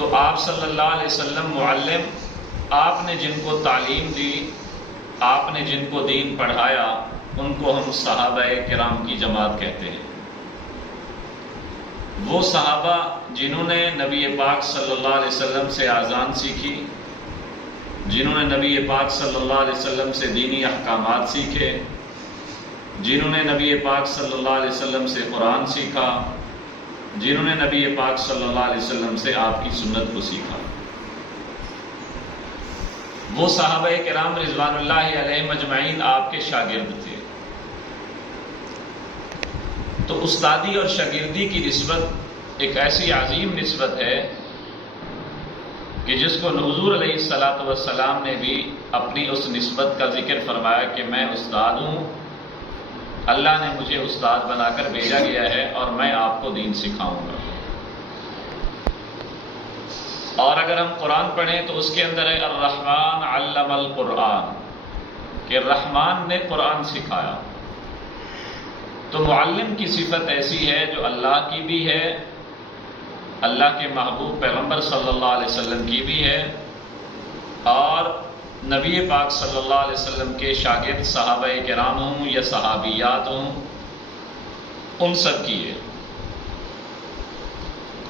تو آپ صلی اللہ علیہ وسلم معلم، آپ نے جن کو تعلیم دی، آپ نے جن کو دین پڑھایا، ان کو ہم صحابہ کرام کی جماعت کہتے ہیں۔ وہ صحابہ جنہوں نے نبی پاک صلی اللہ علیہ وسلم سے اذان سیکھی، جنہوں نے نبی پاک صلی اللہ علیہ وسلم سے دینی احکامات سیکھے، جنہوں نے نبی پاک صلی اللہ علیہ وسلم سے قرآن سیکھا، جنہوں نے نبی پاک صلی اللہ علیہ وسلم سے آپ کی سنت کو سیکھا۔ وہ صحابہ کرام رضوان اللہ علیہم اجمعین آپ کے شاگرد تھے۔ تو استادی اور شاگردی کی نسبت ایک ایسی عظیم نسبت ہے کہ جس کو حضور علیہ الصلوۃ والسلام نے بھی اپنی اس نسبت کا ذکر فرمایا کہ میں استاد ہوں، اللہ نے مجھے استاد بنا کر بھیجا گیا ہے اور میں آپ کو دین سکھاؤں گا۔ اور اگر ہم قرآن پڑھیں تو اس کے اندر ہے الرحمن علم القرآن، کہ رحمان نے قرآن سکھایا۔ تو معلم کی صفت ایسی ہے جو اللہ کی بھی ہے، اللہ کے محبوب پیغمبر صلی اللہ علیہ وسلم کی بھی ہے، اور نبی پاک صلی اللہ علیہ وسلم کے شاگرد صحابہ کرام ہوں یا صحابیات ہوں، ان سب کی ہے۔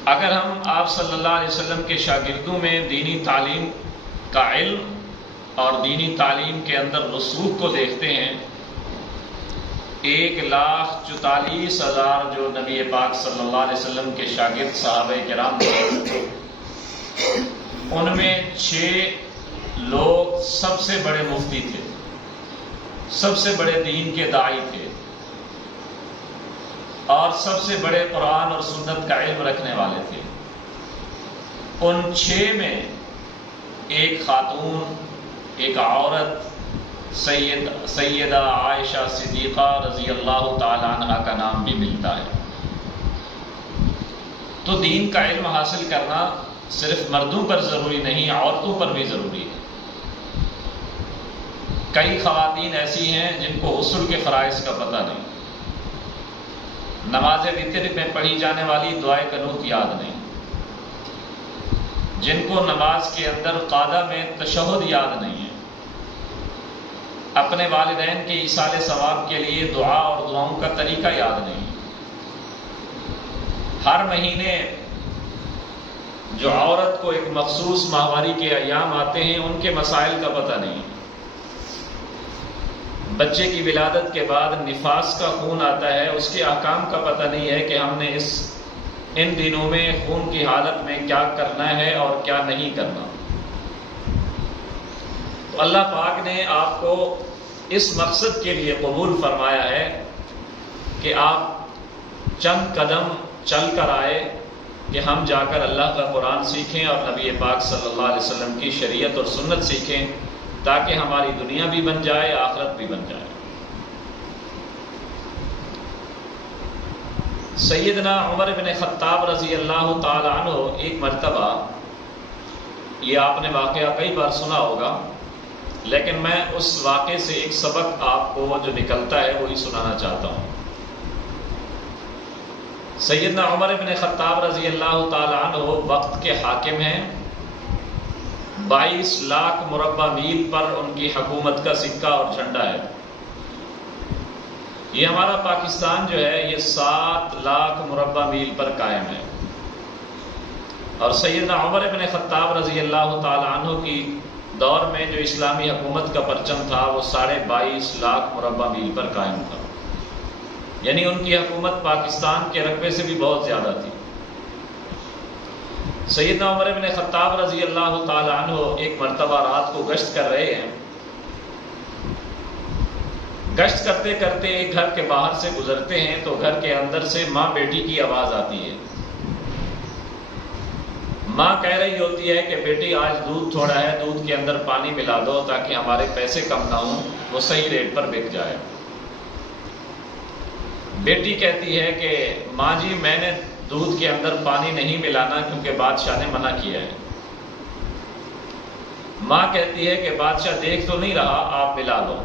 اگر ہم آپ صلی اللہ علیہ وسلم کے شاگردوں میں دینی تعلیم کا علم اور دینی تعلیم کے اندر رسوخ کو دیکھتے ہیں، 1,44,000 جو نبی پاک صلی اللہ علیہ وسلم کے شاگرد صحابہ کرام تھے، ان میں 6 لوگ سب سے بڑے مفتی تھے، سب سے بڑے دین کے داعی تھے، اور سب سے بڑے قرآن اور سنت کا علم رکھنے والے تھے۔ ان 6 میں ایک خاتون، ایک عورت، سیدہ عائشہ صدیقہ رضی اللہ تعالی عنہ کا نام بھی ملتا ہے۔ تو دین کا علم حاصل کرنا صرف مردوں پر ضروری نہیں، عورتوں پر بھی ضروری ہے۔ کئی خواتین ایسی ہیں جن کو غسل کے فرائض کا پتہ نہیں، نماز وتر میں پڑھی جانے والی دعائے قنوت یاد نہیں، جن کو نماز کے اندر قعدہ میں تشہد یاد نہیں ہے، اپنے والدین کے ایصال ثواب کے لیے دعا اور دعاؤں کا طریقہ یاد نہیں، ہر مہینے جو عورت کو ایک مخصوص ماہواری کے ایام آتے ہیں ان کے مسائل کا پتہ نہیں، بچے کی ولادت کے بعد نفاس کا خون آتا ہے، اس کے احکام کا پتہ نہیں ہے کہ ہم نے ان دنوں میں خون کی حالت میں کیا کرنا ہے اور کیا نہیں کرنا۔ تو اللہ پاک نے آپ کو اس مقصد کے لیے قبول فرمایا ہے کہ آپ چند قدم چل کر آئے کہ ہم جا کر اللہ کا قرآن سیکھیں اور نبی پاک صلی اللہ علیہ وسلم کی شریعت اور سنت سیکھیں، تاکہ ہماری دنیا بھی بن جائے، آخرت بھی بن جائے۔ سیدنا عمر بن خطاب رضی اللہ تعالی عنہ ایک مرتبہ، یہ آپ نے واقعہ کئی بار سنا ہوگا، لیکن میں اس واقعے سے ایک سبق آپ کو جو نکلتا ہے وہی سنانا چاہتا ہوں۔ سیدنا عمر بن خطاب رضی اللہ تعالی عنہ وقت کے حاکم ہیں، 22 لاکھ مربع میل پر ان کی حکومت کا سکہ اور جھنڈا ہے۔ یہ ہمارا پاکستان جو ہے یہ 7 لاکھ مربع میل پر قائم ہے، اور سیدنا عمر بن خطاب رضی اللہ تعالی عنہ کی دور میں جو اسلامی حکومت کا پرچم تھا وہ 22.5 لاکھ مربع میل پر قائم تھا، یعنی ان کی حکومت پاکستان کے رقبے سے بھی بہت زیادہ تھی۔ سیدنا عمر بن خطاب رضی اللہ تعالی عنہ ایک مرتبہ رات کو گشت کر رہے ہیں، گشت کرتے کرتے ایک گھر کے باہر سے گزرتے ہیں تو گھر کے اندر سے ماں بیٹی کی آواز آتی ہے۔ ماں کہہ رہی ہوتی ہے کہ بیٹی آج دودھ تھوڑا ہے، دودھ کے اندر پانی ملا دو تاکہ ہمارے پیسے کم نہ ہوں، وہ صحیح ریٹ پر بک جائے۔ بیٹی کہتی ہے کہ ماں جی میں نے دودھ کے اندر پانی نہیں ملانا کیونکہ بادشاہ نے منع کیا ہے۔ ماں کہتی ہے کہ بادشاہ دیکھ تو نہیں رہا، آپ ملا لو۔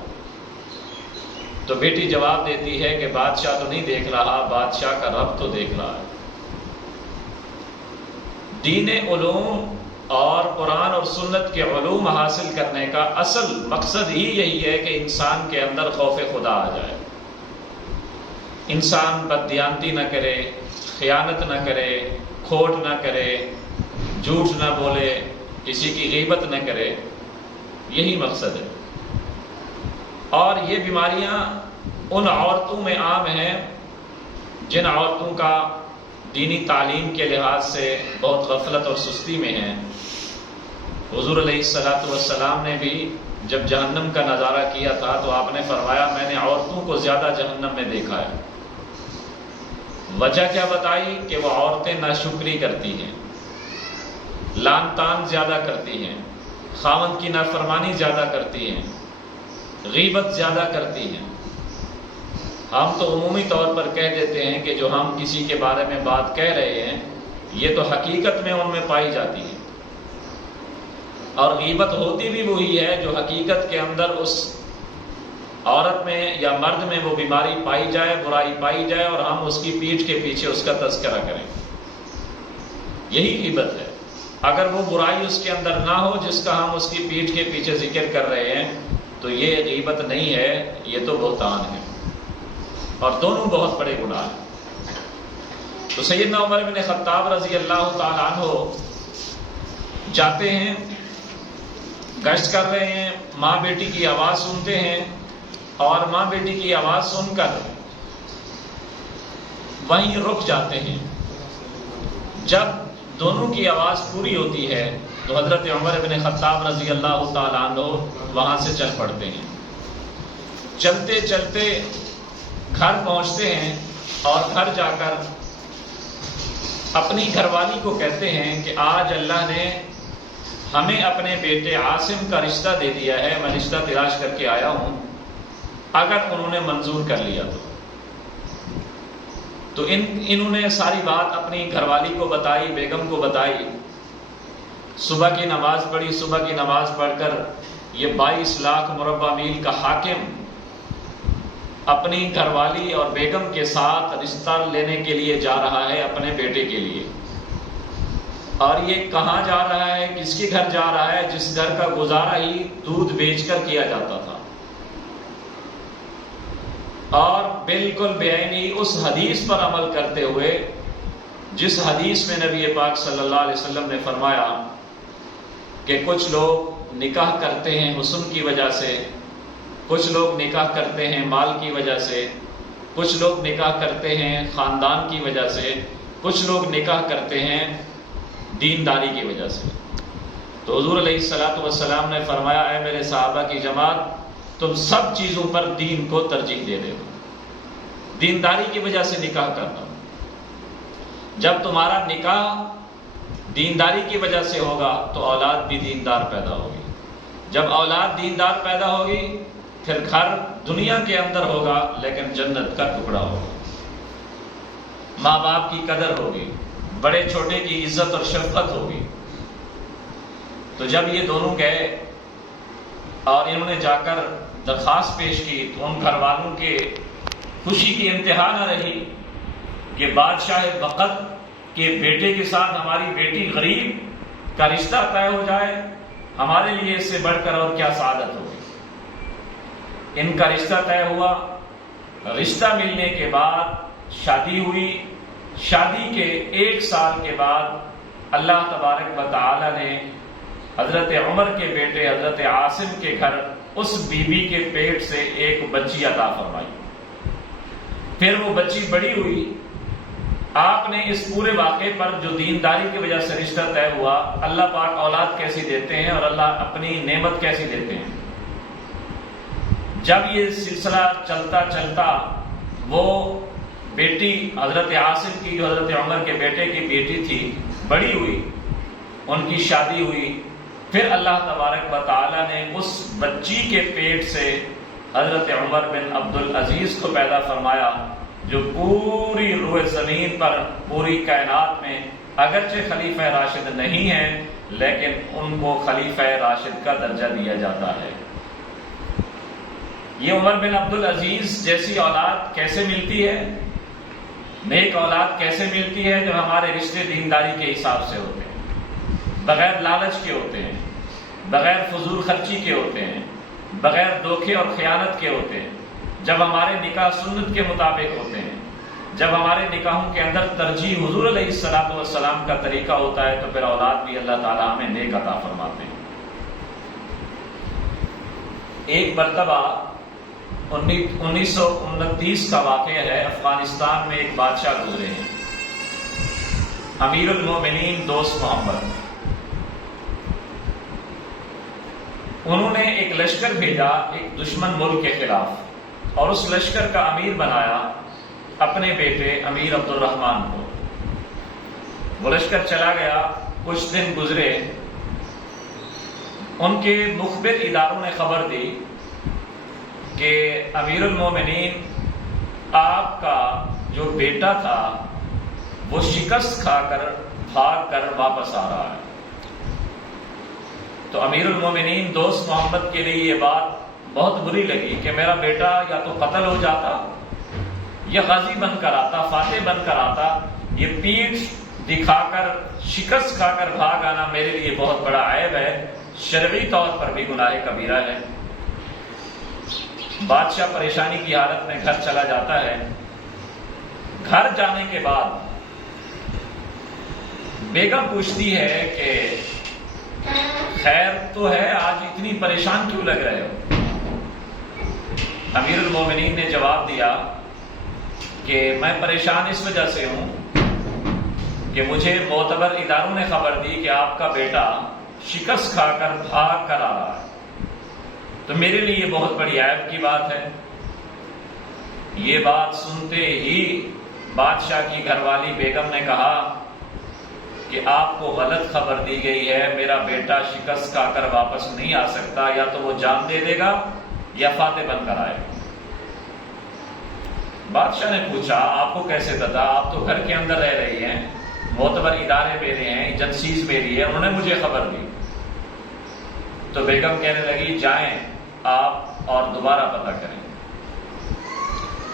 تو بیٹی جواب دیتی ہے کہ بادشاہ تو نہیں دیکھ رہا، بادشاہ کا رب تو دیکھ رہا ہے۔ دین علوم اور قرآن اور سنت کے علوم حاصل کرنے کا اصل مقصد ہی یہی ہے کہ انسان کے اندر خوف خدا آ جائے، انسان بددیانتی نہ کرے، خیانت نہ کرے، کھوٹ نہ کرے، جھوٹ نہ بولے، کسی کی غیبت نہ کرے، یہی مقصد ہے۔ اور یہ بیماریاں ان عورتوں میں عام ہیں جن عورتوں کا دینی تعلیم کے لحاظ سے بہت غفلت اور سستی میں ہیں۔ حضور علیہ الصلوۃ والسلام نے بھی جب جہنم کا نظارہ کیا تھا تو آپ نے فرمایا میں نے عورتوں کو زیادہ جہنم میں دیکھا ہے۔ وجہ کیا بتائی؟ کہ وہ عورتیں ناشکری کرتی ہیں، لان تان زیادہ کرتی ہیں، خاوند کی نافرمانی زیادہ کرتی ہیں، غیبت زیادہ کرتی ہیں۔ ہم تو عمومی طور پر کہہ دیتے ہیں کہ جو ہم کسی کے بارے میں بات کہہ رہے ہیں یہ تو حقیقت میں ان میں پائی جاتی ہے، اور غیبت ہوتی بھی وہی ہے جو حقیقت کے اندر اس عورت میں یا مرد میں وہ بیماری پائی جائے، برائی پائی جائے، اور ہم اس کی پیٹھ کے پیچھے اس کا تذکرہ کریں، یہی غیبت ہے۔ اگر وہ برائی اس کے اندر نہ ہو جس کا ہم اس کی پیٹھ کے پیچھے ذکر کر رہے ہیں تو یہ غیبت نہیں ہے، یہ تو بہتان ہے، اور دونوں بہت بڑے گناہ ہیں۔ تو سیدنا عمر بن خطاب رضی اللہ تعالی عنہ جاتے ہیں، گشت کر رہے ہیں، ماں بیٹی کی آواز سنتے ہیں، اور ماں بیٹی کی آواز سن کر وہیں رک جاتے ہیں۔ جب دونوں کی آواز پوری ہوتی ہے تو حضرت عمر بن خطاب رضی اللہ تعالی عنہ وہاں سے چل پڑتے ہیں۔ چلتے چلتے گھر پہنچتے ہیں، اور گھر جا کر اپنی گھر والی کو کہتے ہیں کہ آج اللہ نے ہمیں اپنے بیٹے عاصم کا رشتہ دے دیا ہے، میں رشتہ تلاش کر کے آیا ہوں، اگر انہوں نے منظور کر لیا تو انہوں نے ساری بات اپنی گھر والی کو بتائی، بیگم کو بتائی۔ صبح کی نماز پڑھی، صبح کی نماز پڑھ کر یہ 22 لاکھ مربع میل کا حاکم اپنی گھر والی اور بیگم کے ساتھ رشتہ لینے کے لیے جا رہا ہے اپنے بیٹے کے لیے، اور یہ کہاں جا رہا ہے، کس کے گھر جا رہا ہے؟ جس گھر کا گزارا ہی دودھ بیچ کر کیا جاتا تھا، اور بالکل بے عینی اس حدیث پر عمل کرتے ہوئے جس حدیث میں نبی پاک صلی اللہ علیہ وسلم نے فرمایا کہ کچھ لوگ نکاح کرتے ہیں حسن کی وجہ سے، کچھ لوگ نکاح کرتے ہیں مال کی وجہ سے، کچھ لوگ نکاح کرتے ہیں خاندان کی وجہ سے، کچھ لوگ نکاح کرتے ہیں دینداری کی وجہ سے۔ تو حضور علیہ الصلوۃ والسلام نے فرمایا اے میرے صحابہ کی جماعت، تم سب چیزوں پر دین کو ترجیح دے دے ہو، دینداری کی وجہ سے نکاح کرنا۔ جب تمہارا نکاح دینداری کی وجہ سے ہوگا تو اولاد بھی دیندار پیدا ہوگی، جب اولاد دیندار پیدا ہوگی پھر گھر دنیا کے اندر ہوگا لیکن جنت کا ٹکڑا ہوگا، ماں باپ کی قدر ہوگی، بڑے چھوٹے کی عزت اور شفقت ہوگی۔ تو جب یہ دونوں گئے اور انہوں نے جا کر درخواست پیش کی تو ان گھر والوں کے خوشی کی انتہا نہ رہی کہ بادشاہ وقت کے بیٹے کے ساتھ ہماری بیٹی غریب کا رشتہ طے ہو جائے، ہمارے لیے اس سے بڑھ کر اور کیا سعادت ہوگی۔ ان کا رشتہ طے ہوا، رشتہ ملنے کے بعد شادی ہوئی، شادی کے 1 سال کے بعد اللہ تبارک و تعالی نے حضرت عمر کے بیٹے حضرت عاصم کے گھر اس بیوی کے پیٹ سے ایک بچی عطا فرمائی۔ پھر وہ بچی بڑی ہوئی، آپ نے اس پورے واقعے پر جو دینداری کی وجہ سے رشتہ طے ہوا، اللہ پاک اولاد کیسی دیتے ہیں اور اللہ اپنی نعمت کیسی دیتے ہیں۔ جب یہ سلسلہ چلتا چلتا وہ بیٹی حضرت عاصم کی جو حضرت عمر کے بیٹے کی بیٹی تھی بڑی ہوئی، ان کی شادی ہوئی، پھر اللہ تبارک و تعالی نے اس بچی کے پیٹ سے حضرت عمر بن عبد العزیز کو پیدا فرمایا، جو پوری روح زمین پر پوری کائنات میں اگرچہ خلیفہ راشد نہیں ہیں لیکن ان کو خلیفہ راشد کا درجہ دیا جاتا ہے۔ یہ عمر بن عبد العزیز جیسی اولاد کیسے ملتی ہے، نیک اولاد کیسے ملتی ہے؟ جو ہمارے رشتے دینداری کے حساب سے ہوتے ہیں۔ بغیر لالچ کے ہوتے ہیں، بغیر فضول خرچی کے ہوتے ہیں، بغیر دھوکے اور خیانت کے ہوتے ہیں، جب ہمارے نکاح سنت کے مطابق ہوتے ہیں، جب ہمارے نکاحوں کے اندر ترجیح حضور علیہ الصلوۃ والسلام کا طریقہ ہوتا ہے، تو پھر اولاد بھی اللہ تعالیٰ ہمیں نیک عطا فرماتے ہیں۔ ایک مرتبہ 1929 کا واقعہ ہے، افغانستان میں ایک بادشاہ گزرے ہیں، امیر المومنین دوست محمد۔ انہوں نے ایک لشکر بھیجا ایک دشمن ملک کے خلاف، اور اس لشکر کا امیر بنایا اپنے بیٹے امیر عبد الرحمن کو۔ وہ لشکر چلا گیا، کچھ دن گزرے، ان کے مخبر اداروں نے خبر دی کہ امیر المومنین آپ کا جو بیٹا تھا وہ شکست کھا کر بھاگ کر واپس آ رہا ہے۔ تو امیر المومنین دوست محمد کے لیے یہ بات بہت بری لگی کہ میرا بیٹا یا تو قتل ہو جاتا یا غازی بن کر آتا، فاتح بن کر آتا، یہ پیٹھ دکھا کر شکست کھا کر بھاگ آنا میرے لیے بہت بڑا عیب ہے، شرعی طور پر بھی گناہ کبیرہ ہے۔ بادشاہ پریشانی کی حالت میں گھر چلا جاتا ہے۔ گھر جانے کے بعد بیگم پوچھتی ہے کہ خیر تو ہے، آج اتنی پریشان کیوں لگ رہے ہو؟ امیر المومنین نے جواب دیا کہ میں پریشان اس وجہ سے ہوں کہ مجھے معتبر اداروں نے خبر دی کہ آپ کا بیٹا شکست کھا کر بھاگ کر آ رہا ہے، تو میرے لیے یہ بہت بڑی عیب کی بات ہے۔ یہ بات سنتے ہی بادشاہ کی گھر والی بیگم نے کہا کہ آپ کو غلط خبر دی گئی ہے، میرا بیٹا شکست کھا کر واپس نہیں آ سکتا، یا تو وہ جان دے دے گا یا فاتح بن کر آئے گا۔ بادشاہ نے پوچھا آپ کو کیسے پتا؟ آپ تو گھر کے اندر رہ رہی ہیں، معتبر ادارے میرے ہیں، ایجنسیز میری ہے، انہوں نے مجھے خبر دی۔ تو بیگم کہنے لگی جائیں آپ اور دوبارہ پتہ کریں۔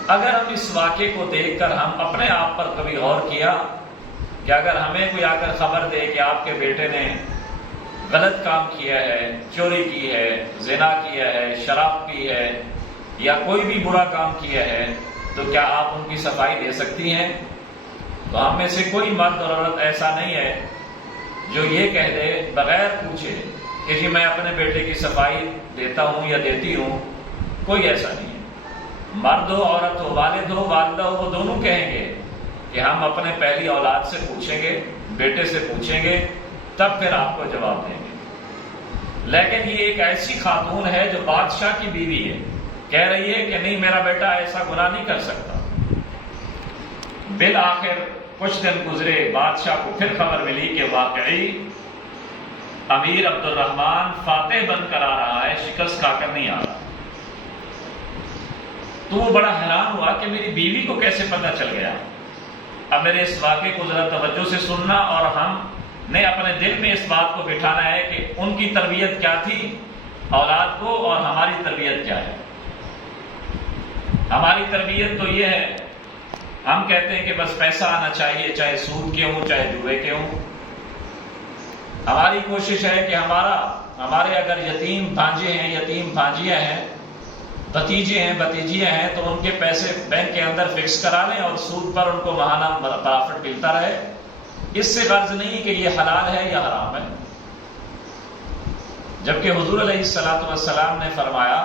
اگر ہم اس واقعے کو دیکھ کر ہم اپنے آپ پر کبھی غور کیا کہ اگر ہمیں کوئی آ کر خبر دے کہ آپ کے بیٹے نے غلط کام کیا ہے، چوری کی ہے، زنا کیا ہے، شراب پی ہے، یا کوئی بھی برا کام کیا ہے، تو کیا آپ ان کی صفائی دے سکتی ہیں؟ تو ہم میں سے کوئی مرد اور عورت ایسا نہیں ہے جو یہ کہہ دے بغیر پوچھے کہ جی میں اپنے بیٹے کی صفائی دیتا ہوں یا دیتی ہوں۔ کوئی ایسا نہیں ہے، مرد ہو، عورت ہو، والد ہو، والدہ ہو، وہ دونوں کہیں گے کہ ہم اپنے پہلی اولاد سے پوچھیں گے، بیٹے سے پوچھیں گے، تب پھر آپ کو جواب دیں گے۔ لیکن یہ ایک ایسی خاتون ہے جو بادشاہ کی بیوی ہے، کہہ رہی ہے کہ نہیں میرا بیٹا ایسا گناہ نہیں کر سکتا۔ بالآخر کچھ دن گزرے، بادشاہ کو پھر خبر ملی کہ واقعی امیر عبد الرحمن فاتح بن کر آ رہا ہے، شکست کھا کر نہیں آ رہا۔ تو وہ بڑا حیران ہوا کہ میری بیوی کو کیسے پتہ چل گیا۔ اب میرے اس واقعے کو ذرا توجہ سے سننا، اور ہم نے اپنے دل میں اس بات کو بٹھانا ہے کہ ان کی تربیت کیا تھی اولاد کو، اور ہماری تربیت کیا ہے۔ ہماری تربیت تو یہ ہے، ہم کہتے ہیں کہ بس پیسہ آنا چاہیے، چاہے سود کے ہوں چاہے جوئے کے ہوں۔ ہماری کوشش ہے کہ ہمارے اگر یتیم بھانجے ہیں، یتیم بھانجیاں ہیں، بھتیجے ہیں، بھتیجیاں ہیں، تو ان کے پیسے بینک کے اندر فکس کرا لیں اور سود پر ان کو ماہانہ پرافٹ ملتا رہے۔ اس سے غرض نہیں کہ یہ حلال ہے یا حرام ہے، جبکہ حضور علیہ الصلوۃ والسلام نے فرمایا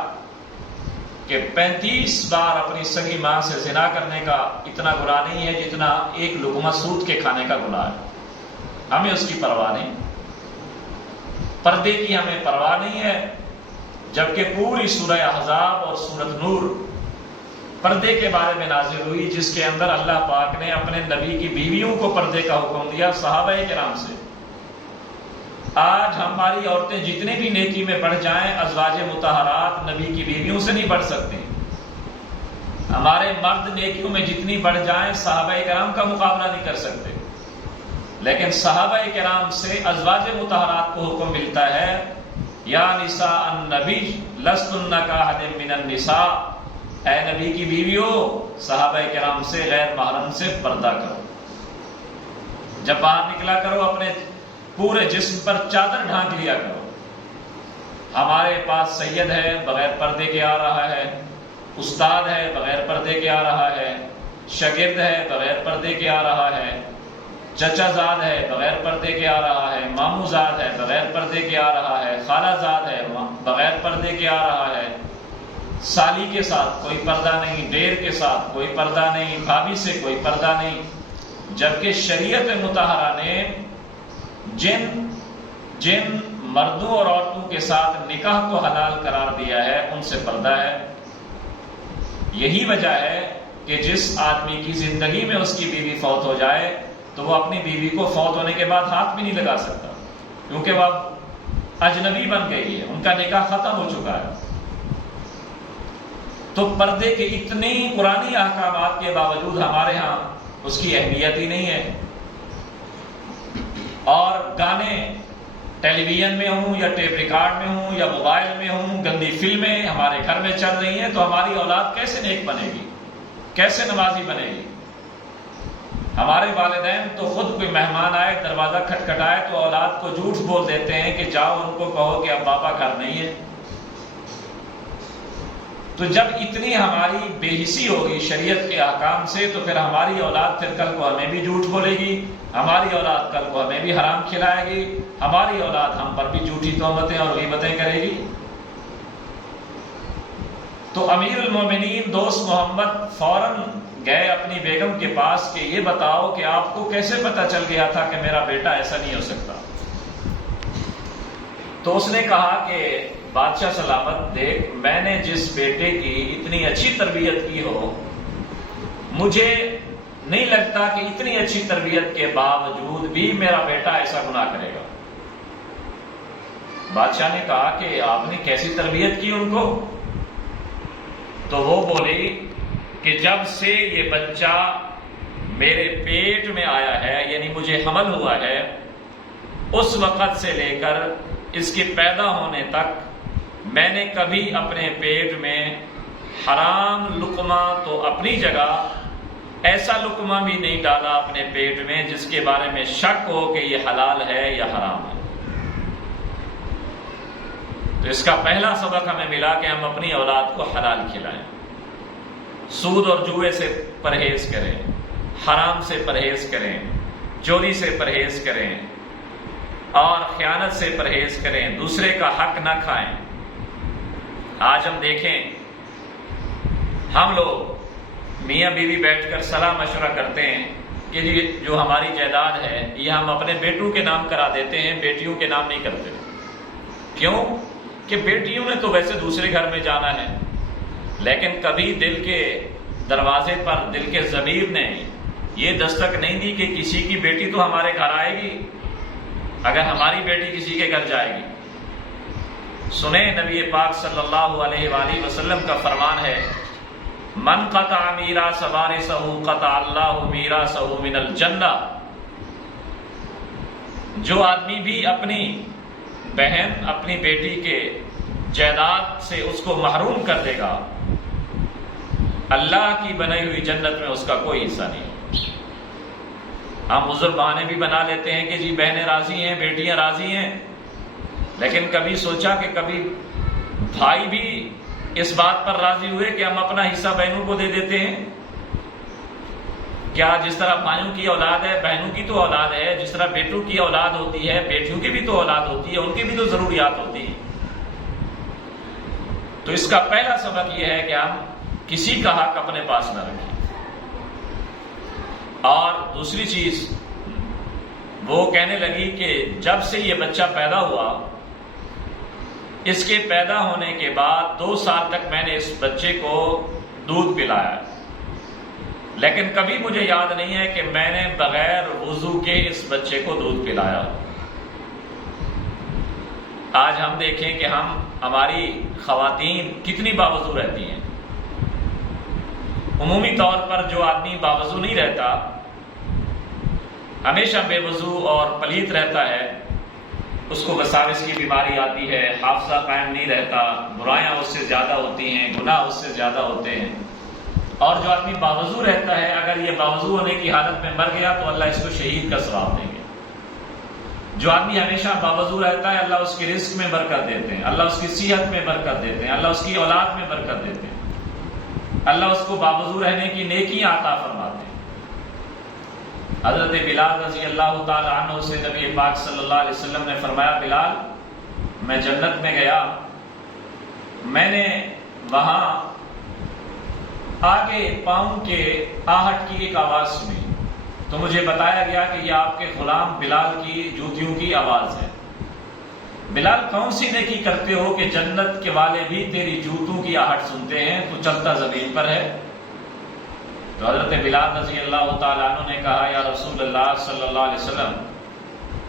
کہ 35 بار اپنی سگی ماں سے زنا کرنے کا اتنا گناہ نہیں ہے جتنا ایک لقمہ سود کے کھانے کا گناہ ہے۔ ہمیں اس کی پرواہ نہیں، پردے کی ہمیں پرواہ نہیں ہے، جبکہ پوری سورہ احزاب اور سورۃ نور پردے کے بارے میں نازل ہوئی، جس کے اندر اللہ پاک نے اپنے نبی کی بیویوں کو پردے کا حکم دیا صحابہ کرام سے۔ آج ہماری عورتیں جتنے بھی نیکی میں بڑھ جائیں، ازواج مطہرات نبی کی بیویوں سے نہیں بڑھ سکتی۔ ہمارے مرد نیکیوں میں جتنی بڑھ جائیں، صحابہ کرام کا مقابلہ نہیں کر سکتے۔ لیکن صحابہ کرام سے ازواج مطہرات کو حکم ملتا ہے، یا نساء النبی لستن کاحد من النساء، اے نبی کی بیویوں صحابہ کرام سے غیر محرم سے پردہ کرو، جب باہر نکلا کرو اپنے پورے جسم پر چادر ڈھانک لیا کرو. ہمارے پاس سید ہے بغیر پردے کے آ رہا ہے، استاد ہے بغیر پردے کے آ رہا ہے، شاگرد ہے بغیر پردے کے آ رہا ہے، چچا زاد ہے بغیر پردے کے آ رہا ہے، ماموں زاد ہے بغیر پردے کے آ رہا ہے، خالہ زاد ہے بغیر پردے کے آ رہا ہے، سالی کے ساتھ کوئی پردہ نہیں، دیر کے ساتھ کوئی پردہ نہیں، بھابھی سے کوئی پردہ نہیں. جبکہ شریعت مطہرہ نے جن مردوں اور عورتوں کے ساتھ نکاح کو حلال قرار دیا ہے ان سے پردہ ہے. یہی وجہ ہے کہ جس آدمی کی زندگی میں اس کی بیوی فوت ہو جائے تو وہ اپنی بیوی کو فوت ہونے کے بعد ہاتھ بھی نہیں لگا سکتا، کیونکہ وہ اب اجنبی بن گئی ہے، ان کا نکاح ختم ہو چکا ہے. تو پردے کے اتنے قرآنی احکامات کے باوجود ہمارے ہاں اس کی اہمیت ہی نہیں ہے. اور گانے ٹیلی ویژن میں ہوں یا ٹیپ ریکارڈ میں ہوں یا موبائل میں ہوں، گندی فلمیں ہمارے گھر میں چل رہی ہیں، تو ہماری اولاد کیسے نیک بنے گی، کیسے نمازی بنے گی؟ ہمارے والدین تو خود کوئی مہمان آئے، دروازہ کھٹکھٹائے تو اولاد کو جھوٹ بول دیتے ہیں کہ جاؤ ان کو کہو کہ اب پاپا گھر نہیں ہے. تو جب اتنی ہماری بے حسی ہوگی شریعت کے احکام سے، تو پھر ہماری اولاد پھر کل کو ہمیں بھی جھوٹ بولے گی، ہماری اولاد کل کو ہمیں بھی حرام کھلائے گی، ہماری اولاد ہم پر بھی جھوٹی تہمتیں اور غیبتیں کرے گی. تو امیر المومنین دوست محمد فوراً گئے اپنی بیگم کے پاس کہ یہ بتاؤ کہ آپ کو کیسے پتہ چل گیا تھا کہ میرا بیٹا ایسا نہیں ہو سکتا؟ تو اس نے کہا کہ بادشاہ سلامت دیکھ، میں نے جس بیٹے کی اتنی اچھی تربیت کی ہو، مجھے نہیں لگتا کہ اتنی اچھی تربیت کے باوجود بھی میرا بیٹا ایسا گناہ کرے گا. بادشاہ نے کہا کہ آپ نے کیسی تربیت کی ان کو؟ تو وہ بولی کہ جب سے یہ بچہ میرے پیٹ میں آیا ہے، یعنی مجھے حمل ہوا ہے، اس وقت سے لے کر اس کے پیدا ہونے تک میں نے کبھی اپنے پیٹ میں حرام لقمہ تو اپنی جگہ، ایسا لقمہ بھی نہیں ڈالا اپنے پیٹ میں جس کے بارے میں شک ہو کہ یہ حلال ہے یا حرام ہے. تو اس کا پہلا سبق ہمیں ملا کہ ہم اپنی اولاد کو حلال کھلائیں، سود اور جوئے سے پرہیز کریں، حرام سے پرہیز کریں، چوری سے پرہیز کریں اور خیانت سے پرہیز کریں، دوسرے کا حق نہ کھائیں. آج ہم دیکھیں، ہم لوگ میاں بیوی بیٹھ کر صلاح مشورہ کرتے ہیں کہ جو ہماری جائیداد ہے یہ ہم اپنے بیٹوں کے نام کرا دیتے ہیں، بیٹیوں کے نام نہیں کرتے. کیوں؟ کہ بیٹیوں نے تو ویسے دوسرے گھر میں جانا ہے، لیکن کبھی دل کے دروازے پر دل کے ضمیر نے یہ دستک نہیں دی کہ کسی کی بیٹی تو ہمارے گھر آئے گی اگر ہماری بیٹی کسی کے گھر جائے گی. سنیں نبی پاک صلی اللہ علیہ وآلہ وسلم کا فرمان ہے، من قطع میراث وارثہ قطع اللہ میراثہ من الجنہ. جو آدمی بھی اپنی بہن، اپنی بیٹی کے جائیداد سے اس کو محروم کر دے گا، اللہ کی بنائی ہوئی جنت میں اس کا کوئی حصہ نہیں. ہم عذر بہانے بھی بنا لیتے ہیں کہ جی بہنیں راضی ہیں، بیٹیاں راضی ہیں، لیکن کبھی سوچا کہ کبھی بھائی بھی اس بات پر راضی ہوئے کہ ہم اپنا حصہ بہنوں کو دے دیتے ہیں؟ کیا جس طرح بھائیوں کی اولاد ہے، بہنوں کی تو اولاد ہے، جس طرح بیٹوں کی اولاد ہوتی ہے، بیٹیوں کی بھی تو اولاد ہوتی ہے، ان کی بھی تو ضروریات ہوتی ہیں. تو اس کا پہلا سبق یہ ہے کہ ہم کسی کا حق اپنے پاس نہ رکھیں. اور دوسری چیز وہ کہنے لگی کہ جب سے یہ بچہ پیدا ہوا، اس کے پیدا ہونے کے بعد 2 سال تک میں نے اس بچے کو دودھ پلایا، لیکن کبھی مجھے یاد نہیں ہے کہ میں نے بغیر وضو کے اس بچے کو دودھ پلایا. آج ہم دیکھیں کہ ہماری خواتین کتنی باوضو رہتی ہیں. عمومی طور پر جو آدمی باوضو نہیں رہتا، ہمیشہ بے وضو اور پلیت رہتا ہے، اس کو وساوس کی بیماری آتی ہے، حافظہ قائم نہیں رہتا، برائیاں اس سے زیادہ ہوتی ہیں، گناہ اس سے زیادہ ہوتے ہیں. اور جو آدمی باوضو رہتا ہے، اگر یہ باوضو ہونے کی حالت میں مر گیا تو اللہ اس کو شہید کا ثواب دیں گے. جو آدمی ہمیشہ باوضو رہتا ہے اللہ اس کے رزق میں برکت دیتے ہیں، اللہ اس کی صحت میں برکت دیتے ہیں، اللہ اس کی اولاد میں برکت دیتے ہیں، اللہ اس کو باوضو رہنے کی نیکیاں عطا فرماتے ہیں۔ حضرت بلال رضی اللہ تعالی عنہ سے نبی پاک صلی اللہ علیہ وسلم نے فرمایا، بلال میں جنت میں گیا، میں نے وہاں آگے پاؤں کے آہٹ کی ایک آواز سنی تو مجھے بتایا گیا کہ یہ آپ کے غلام بلال کی جوتیوں کی آواز ہے۔ بلال کون سی نیکی کرتے ہو کہ جنت کے والے بھی تیری جوتوں کی آہٹ سنتے ہیں، تو چلتا زمین پر ہے؟ تو حضرت بلال رضی اللہ تعالیٰ عنہ نے کہا، یا رسول اللہ صلی اللہ علیہ وسلم،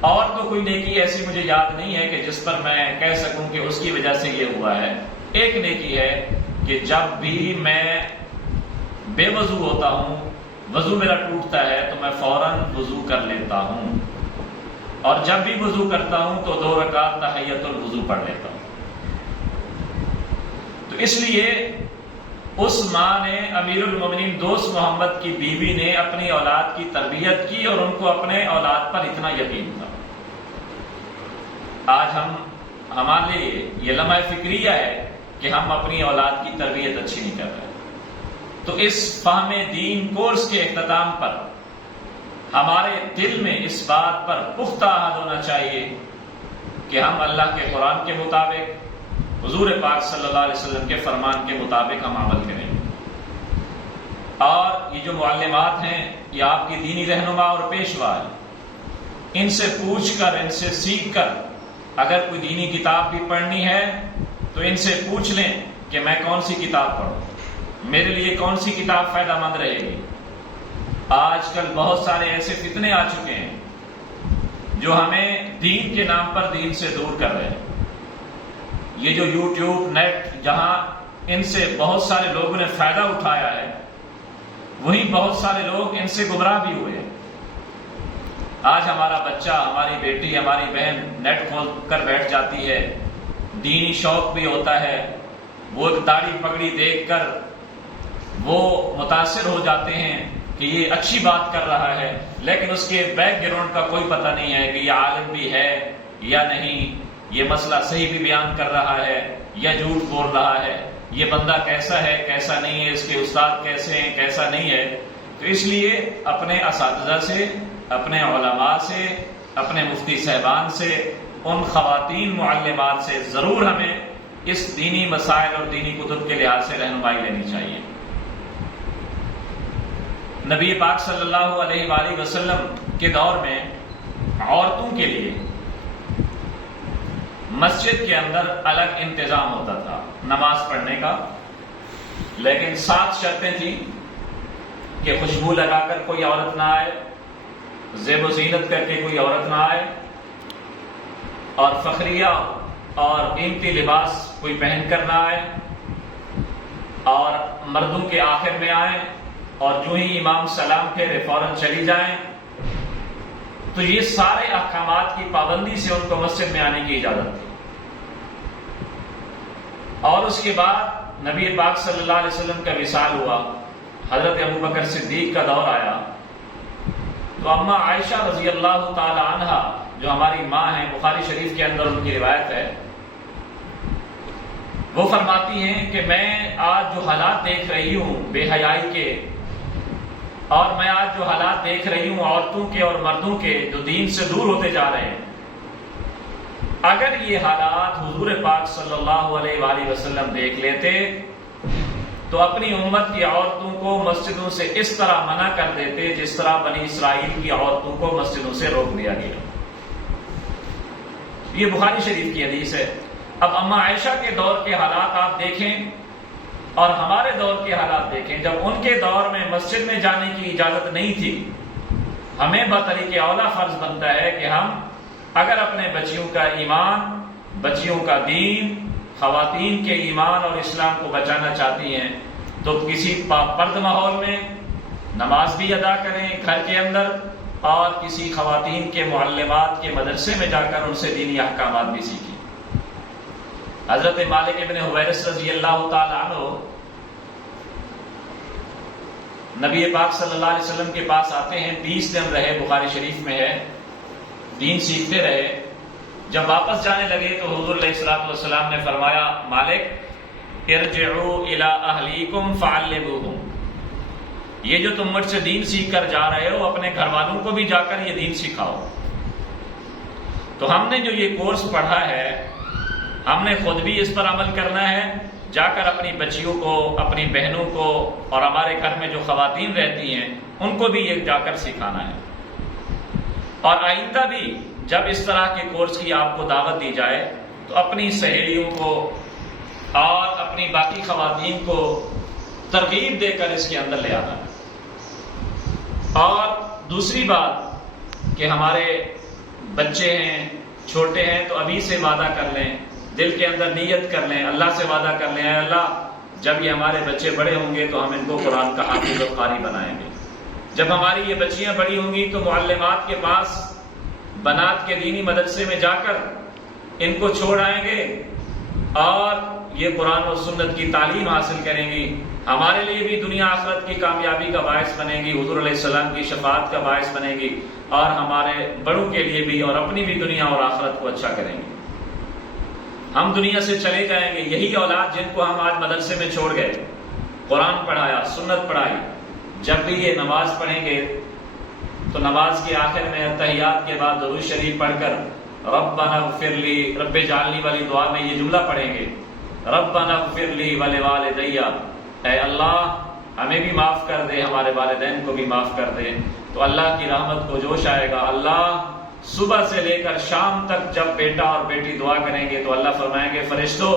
اور تو کوئی نیکی ایسی مجھے یاد نہیں ہے کہ جس پر میں کہہ سکوں کہ اس کی وجہ سے یہ ہوا ہے۔ ایک نیکی ہے کہ جب بھی میں بے وضو ہوتا ہوں، وضو میرا ٹوٹتا ہے تو میں فوراً وضو کر لیتا ہوں، اور جب بھی وضو کرتا ہوں تو 2 رکعت تحیۃ الوضو پڑھ لیتا ہوں۔ تو اس لیے اس ماں نے، امیر المومنین دوست محمد کی بیوی نے اپنی اولاد کی تربیت کی اور ان کو اپنے اولاد پر اتنا یقین تھا۔ آج ہمارے لیے یہ لمحہ فکریہ ہے کہ ہم اپنی اولاد کی تربیت اچھی نہیں کر رہے۔ تو اس فہم دین کورس کے اختتام پر ہمارے دل میں اس بات پر پختہ عہد ہونا چاہیے کہ ہم اللہ کے قرآن کے مطابق، حضور پاک صلی اللہ علیہ وسلم کے فرمان کے مطابق ہم عمل کریں۔ اور یہ جو معلمات ہیں یہ آپ کی دینی رہنما اور پیشوا ہیں، ان سے پوچھ کر، ان سے سیکھ کر، اگر کوئی دینی کتاب بھی پڑھنی ہے تو ان سے پوچھ لیں کہ میں کون سی کتاب پڑھوں، میرے لیے کون سی کتاب فائدہ مند رہے گی۔ آج کل بہت سارے ایسے فتنے آ چکے ہیں جو ہمیں دین کے نام پر دین سے دور کر رہے ہیں۔ یہ جو یوٹیوب، نیٹ، جہاں ان سے بہت سارے لوگوں نے فائدہ اٹھایا ہے، وہیں بہت سارے لوگ ان سے گمراہ بھی ہوئے ہیں۔ آج ہمارا بچہ، ہماری بیٹی، ہماری بہن نیٹ کھول کر بیٹھ جاتی ہے، دینی شوق بھی ہوتا ہے، وہ داڑھی پگڑی دیکھ کر وہ متاثر ہو جاتے ہیں کہ یہ اچھی بات کر رہا ہے، لیکن اس کے بیک گراؤنڈ کا کوئی پتہ نہیں ہے کہ یہ عالم بھی ہے یا نہیں، یہ مسئلہ صحیح بھی بیان کر رہا ہے یا جھوٹ بول رہا ہے، یہ بندہ کیسا ہے کیسا نہیں ہے، اس کے استاد کیسے ہیں کیسا نہیں ہے۔ تو اس لیے اپنے اساتذہ سے، اپنے علماء سے، اپنے مفتی صاحبان سے، ان خواتین معلمات سے ضرور ہمیں اس دینی مسائل اور دینی کتب کے لحاظ سے رہنمائی لینی چاہیے۔ نبی پاک صلی اللہ علیہ وآلہ وسلم کے دور میں عورتوں کے لیے مسجد کے اندر الگ انتظام ہوتا تھا نماز پڑھنے کا، لیکن 7 شرطیں تھیں کہ خوشبو لگا کر کوئی عورت نہ آئے، زیب و زینت کر کے کوئی عورت نہ آئے، اور فخریہ اور قیمتی لباس کوئی پہن کر نہ آئے، اور مردوں کے آخر میں آئیں، اور جو ہی امام سلام پھیرے فوراً چلی جائیں۔ تو یہ سارے احکامات کی پابندی سے ان کو مسجد میں آنے کی اجازت تھی۔ اور اس کے بعد نبی پاک صلی اللہ علیہ وسلم کا وصال ہوا، حضرت ابوبکر صدیق کا دور آیا، تو اماں عائشہ رضی اللہ تعالی عنہا جو ہماری ماں ہیں، بخاری شریف کے اندر ان کی روایت ہے، وہ فرماتی ہیں کہ میں آج جو حالات دیکھ رہی ہوں بے حیائی کے، اور میں آج جو حالات دیکھ رہی ہوں عورتوں کے اور مردوں کے جو دین سے دور ہوتے جا رہے ہیں، اگر یہ حالات حضور پاک صلی اللہ علیہ وآلہ وسلم دیکھ لیتے تو اپنی امت کی عورتوں کو مسجدوں سے اس طرح منع کر دیتے جس طرح بنی اسرائیل کی عورتوں کو مسجدوں سے روک دیا گیا۔ یہ بخاری شریف کی حدیث ہے۔ اب اماں عائشہ کے دور کے حالات آپ دیکھیں اور ہمارے دور کے حالات دیکھیں، جب ان کے دور میں مسجد میں جانے کی اجازت نہیں تھی، ہمیں بطریق اولا فرض بنتا ہے کہ ہم اگر اپنے بچیوں کا ایمان، بچیوں کا دین، خواتین کے ایمان اور اسلام کو بچانا چاہتی ہیں تو کسی پرد ماحول میں نماز بھی ادا کریں گھر کے اندر، اور کسی خواتین کے معلمات کے مدرسے میں جا کر ان سے دینی احکامات بھی سیکھیں۔ حضرت مالک ابن حویرث رضی اللہ تعالی عنہ نبی پاک صلی اللہ علیہ وسلم کے پاس آتے ہیں، 20 دن رہے، بخاری شریف میں ہے، دین سیکھتے رہے. جب واپس جانے لگے تو حضور علیہ الصلوۃ والسلام نے فرمایا مالک ارجعوا الی اہلیکم فعلموہم، یہ جو تم مجھ سے دین سیکھ کر جا رہے ہو اپنے گھر والوں کو بھی جا کر یہ دین سکھاؤ. تو ہم نے جو یہ کورس پڑھا ہے ہم نے خود بھی اس پر عمل کرنا ہے، جا کر اپنی بچیوں کو، اپنی بہنوں کو اور ہمارے گھر میں جو خواتین رہتی ہیں ان کو بھی یہ جا کر سکھانا ہے. اور آئندہ بھی جب اس طرح کے کورس کی آپ کو دعوت دی جائے تو اپنی سہیلیوں کو اور اپنی باقی خواتین کو ترغیب دے کر اس کے اندر لے آنا ہے. اور دوسری بات کہ ہمارے بچے ہیں، چھوٹے ہیں، تو ابھی سے وعدہ کر لیں، دل کے اندر نیت کر لیں، اللہ سے وعدہ کر لیں، اے اللہ جب یہ ہمارے بچے بڑے ہوں گے تو ہم ان کو قرآن کا حافظ و قاری بنائیں گے. جب ہماری یہ بچیاں بڑی ہوں گی تو معلمات کے پاس بنات کے دینی مدرسے میں جا کر ان کو چھوڑ آئیں گے اور یہ قرآن و سنت کی تعلیم حاصل کریں گی. ہمارے لیے بھی دنیا آخرت کی کامیابی کا باعث بنے گی، حضور علیہ السلام کی شفاعت کا باعث بنے گی، اور ہمارے بڑوں کے لیے بھی اور اپنی بھی دنیا اور آخرت کو اچھا کریں گے. ہم دنیا سے چلے جائیں گے، یہی اولاد جن کو ہم آج مدرسے میں چھوڑ گئے، قرآن پڑھایا، سنت پڑھائی، جب بھی یہ نماز پڑھیں گے تو نماز کے آخر میں اتحیات کے بعد درود شریف پڑھ کر ربنا اغفر لی، رب اجعلنی والی دعا میں یہ جملہ پڑھیں گے ربنا اغفر لی ولوالدی، اے اللہ ہمیں بھی معاف کر دے، ہمارے والدین کو بھی معاف کر دے. تو اللہ کی رحمت کو جوش آئے گا. اللہ صبح سے لے کر شام تک جب بیٹا اور بیٹی دعا کریں گے تو اللہ فرمائیں گے فرشتوں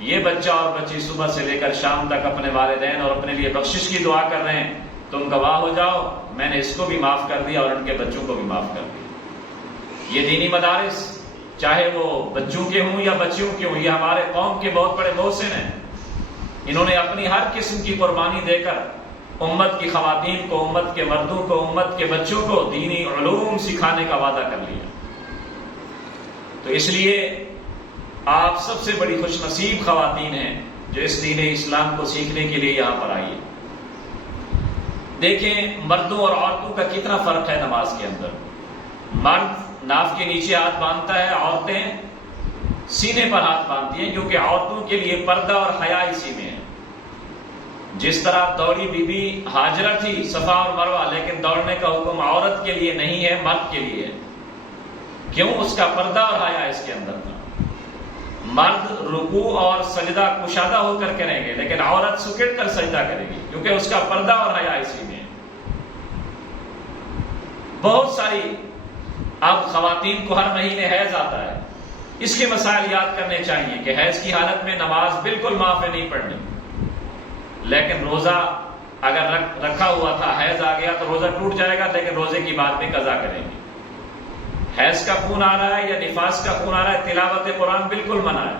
یہ بچہ اور بچی صبح سے لے کر شام تک اپنے والدین اور اپنے لیے بخشش کی دعا کر رہے ہیں، تم گواہ ہو جاؤ میں نے اس کو بھی معاف کر دیا اور ان کے بچوں کو بھی معاف کر دیا. یہ دینی مدارس چاہے وہ بچوں کے ہوں یا بچیوں کے ہوں، یہ ہمارے قوم کے بہت بڑے محسن ہیں. انہوں نے اپنی ہر قسم کی قربانی دے کر امت کی خواتین کو، امت کے مردوں کو، امت کے بچوں کو دینی علوم سکھانے کا وعدہ کر لیا. تو اس لیے آپ سب سے بڑی خوش نصیب خواتین ہیں جو اس دین اسلام کو سیکھنے کے لیے یہاں پر آئی ہے. دیکھیں مردوں اور عورتوں کا کتنا فرق ہے نماز کے اندر. مرد ناف کے نیچے ہاتھ باندھتا ہے، عورتیں سینے پر ہاتھ باندھتی ہیں، کیونکہ عورتوں کے لیے پردہ اور حیا اسی میں ہے. جس طرح دوڑی بی بی ہاجرہ تھی صفا اور مروہ، لیکن دوڑنے کا حکم عورت کے لیے نہیں ہے، مرد کے لیے ہے. کیوں؟ اس کا پردہ اور حیا اس کے اندر تھا. مرد رکوع اور سجدہ کشادہ ہو کر کریں گے، لیکن عورت سکڑ کر سجدہ کرے گی کیونکہ اس کا پردہ اور حیا اسی میں ہے. بہت ساری اب خواتین کو ہر مہینے حیض آتا ہے، اس کے مسائل یاد کرنے چاہیے کہ حیض کی حالت میں نماز بالکل معاف ہے نہیں پڑھنی، لیکن روزہ اگر رکھا ہوا تھا، حیض آ گیا تو روزہ ٹوٹ جائے گا، لیکن روزے کی بعد میں قضا کریں گے. حیض کا خون آ رہا ہے یا نفاس کا خون آ رہا ہے، تلاوت قرآن بالکل منع ہے.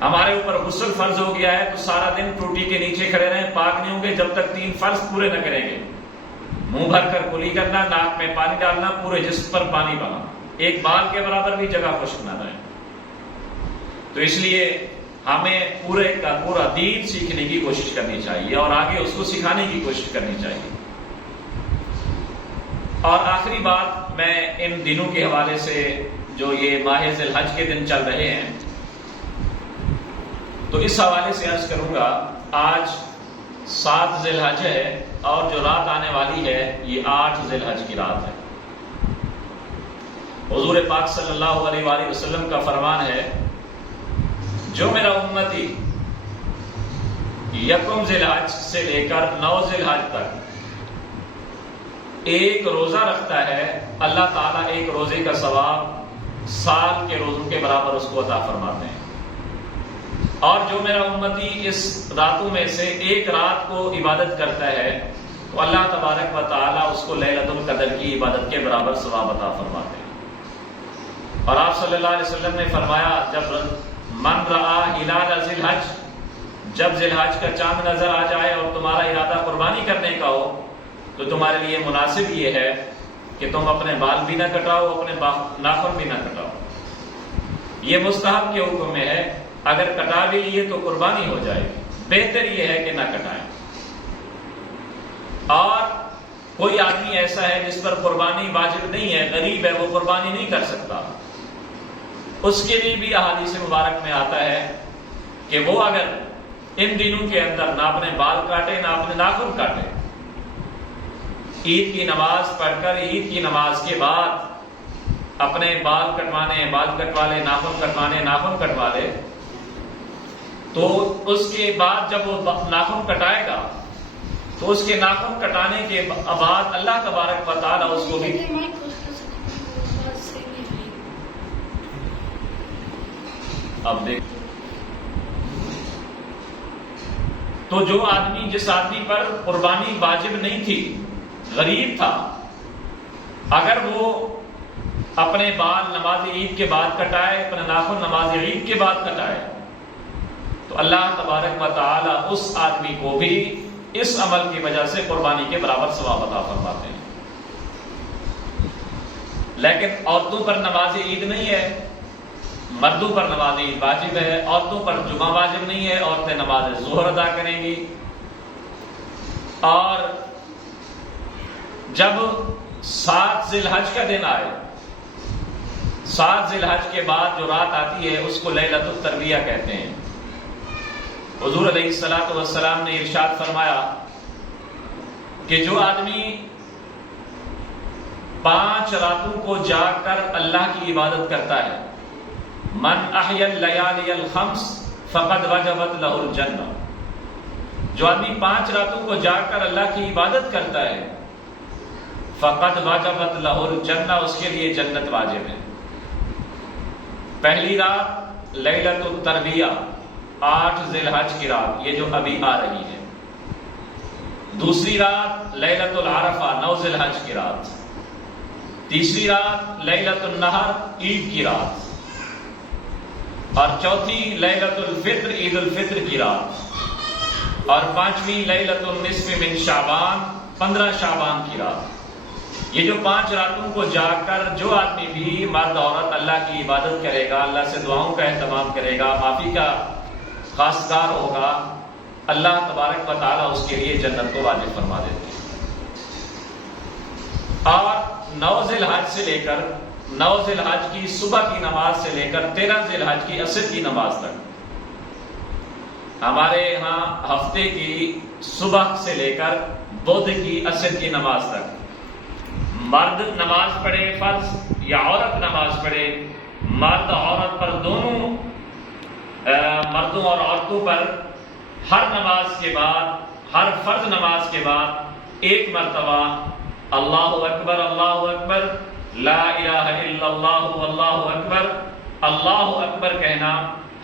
ہمارے اوپر غسل فرض ہو گیا ہے تو سارا دن ٹوٹی کے نیچے کھڑے رہیں، پاک نہیں ہوں گے جب تک 3 فرض پورے نہ کریں گے. منہ بھر کر کلی کرنا، ناک میں پانی ڈالنا، پورے جسم پر پانی بہانا، ایک بال کے برابر بھی جگہ خشک نہ رہے. تو اس لیے ہمیں پورے کا پورا دین سیکھنے کی کوشش کرنی چاہیے اور آگے اس کو سکھانے کی کوشش کرنی چاہیے. اور آخری بات میں ان دنوں کے حوالے سے جو یہ ماہ ذی الحج کے دن چل رہے ہیں تو اس حوالے سے عرض کروں گا. آج 7 ذی الحج ہے اور جو رات آنے والی ہے یہ 8 ذی الحج کی رات ہے. حضور پاک صلی اللہ علیہ وآلہ وسلم کا فرمان ہے جو میرا امتی یکم ذی الحج سے لے کر 9 ذی الحج تک ایک روزہ رکھتا ہے، اللہ تعالیٰ ایک روزے کا ثواب سال کے روزوں کے برابر اس کو عطا فرماتے ہیں. اور جو میرا امتی اس راتوں میں سے ایک رات کو عبادت کرتا ہے تو اللہ تبارک و تعالیٰ اس کو لیلۃ القدر کی عبادت کے برابر ثواب عطا فرماتے ہیں. اور آپ صلی اللہ علیہ وسلم نے فرمایا جب من رآ ہلال ذی الحج، جب ذی الحج کا چاند نظر آ جائے اور تمہارا ارادہ قربانی کرنے کا ہو تو تمہارے لیے مناسب یہ ہے کہ تم اپنے بال بھی نہ کٹاؤ، اپنے ناخن بھی نہ کٹاؤ. یہ مستحب کے حکم میں ہے، اگر کٹا بھی لیے تو قربانی ہو جائے گی، بہتر یہ ہے کہ نہ کٹائیں. اور کوئی آدمی ایسا ہے جس پر قربانی واجب نہیں ہے، غریب ہے، وہ قربانی نہیں کر سکتا، اس کے لیے بھی احادیث مبارک میں آتا ہے کہ وہ اگر ان دنوں کے اندر نہ اپنے بال کاٹے نہ اپنے ناخن کاٹے، عید کی نماز پڑھ کر عید کی نماز کے بعد اپنے بال کٹوانے، بال کٹوا لے، ناخن کٹوانے، ناخن کٹوا لے، تو اس کے بعد جب وہ ناخن کٹائے گا تو اس کے ناخن کٹانے کے بعد اللہ تبارک و تعالیٰ اس کو بھی اب دیکھ، تو جو آدمی، جس آدمی پر قربانی واجب نہیں تھی، غریب تھا، اگر وہ اپنے بال نماز عید کے بعد کٹائے، اپنے ناخن نماز عید کے بعد کٹائے، تو اللہ تبارک و تعالی اس آدمی کو بھی اس عمل کی وجہ سے قربانی کے برابر ثواب عطا فرماتے ہیں۔ لیکن عورتوں پر نماز عید نہیں ہے، مردوں پر نماز عید واجب ہے، عورتوں پر جمعہ واجب نہیں ہے، عورتیں نماز ظہر ادا کریں گی، اور جب 7 ذی الحج کا دن آئے، 7 ذی الحج کے بعد جو رات آتی ہے اس کو لیلۃ الترویہ کہتے ہیں۔ حضور علیہ الصلوۃ والسلام نے ارشاد فرمایا کہ جو آدمی 5 راتوں کو جاگ کر اللہ کی عبادت کرتا ہے، من احیا اللیالی الخمس فقد وجبت لہ الجنہ، جو آدمی 5 راتوں کو جاگ کر اللہ کی عبادت کرتا ہے، فقد وجبت لہ الجنہ، اس کے لیے جنت واجب ہے۔ پہلی رات لیلۃ الترویہ 8 ذی الحج کی رات، یہ جو ابھی آ رہی ہے۔ دوسری رات لیلۃ العرفہ 9 ذی الحج کی رات۔ تیسری رات لیلۃ النحر عید کی رات، اور چوتھی لیلۃ الفطر عید الفطر کی رات، اور 5ویں لیلۃ النصف من شعبان 15 شعبان کی رات۔ یہ جو 5 راتوں کو جاگ کر جو آدمی بھی مرد عورت اللہ کی عبادت کرے گا، اللہ سے دعاؤں کا اہتمام کرے گا، معافی کا خواستگار ہوگا، اللہ تبارک و تعالیٰ اس کے لیے جنت کو واجب فرما دیتے ہیں۔ اور 9 ذی الحج سے لے کر 9 ذی الحج کی صبح کی نماز سے لے کر 13 ذی الحج کی عصر کی نماز تک، ہمارے ہاں ہفتے کی صبح سے لے کر بدھ کی عصر کی نماز تک، مرد نماز پڑھے فرض یا عورت نماز پڑھے، مرد عورت پر دونوں، مردوں اور عورتوں پر ہر نماز کے بعد، ہر فرض نماز کے بعد 1 مرتبہ اللہ اکبر اللہ اکبر، لا الہ الا اللہ واللہ اکبر، اللہ اکبر کہنا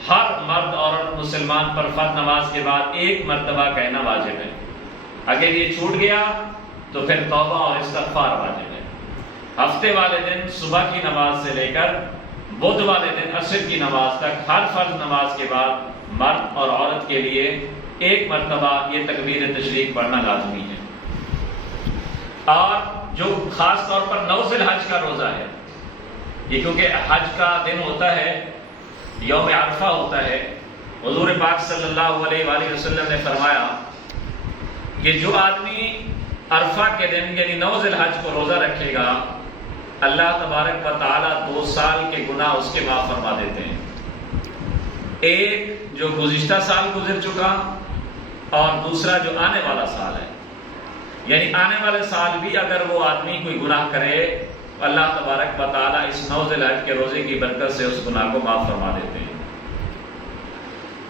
ہر مرد اور مسلمان پر فرض نماز کے بعد 1 مرتبہ کہنا واجب ہے۔ اگر یہ چھوٹ گیا تو پھر توبہ اور استغفار واجب ہے۔ ہفتے والے دن صبح کی نماز سے لے کر بدھ والے دن عصر کی نماز تک ہر فرض نماز کے بعد مرد اور عورت کے لیے 1 مرتبہ یہ تکبیر تشریق پڑھنا لازمی ہے۔ اور جو خاص طور پر 9 ذی الحج کا روزہ ہے، یہ کیونکہ حج کا دن ہوتا ہے، یوم عرفہ ہوتا ہے، حضور پاک صلی اللہ علیہ وآلہ وسلم نے فرمایا کہ جو آدمی عرفہ کے دن یعنی 9 ذی الحج کو روزہ رکھے گا، اللہ تبارک و تعالیٰ 2 سال کے گناہ اس کے معاف فرما دیتے ہیں۔ ایک جو گزشتہ سال گزر چکا، اور دوسرا جو آنے والا سال ہے، یعنی آنے والے سال بھی اگر وہ آدمی کوئی گناہ کرے، اللہ تبارک و تعالیٰ اس 9 ذی الحج کے روزے کی برکت سے اس گناہ کو معاف فرما دیتے ہیں۔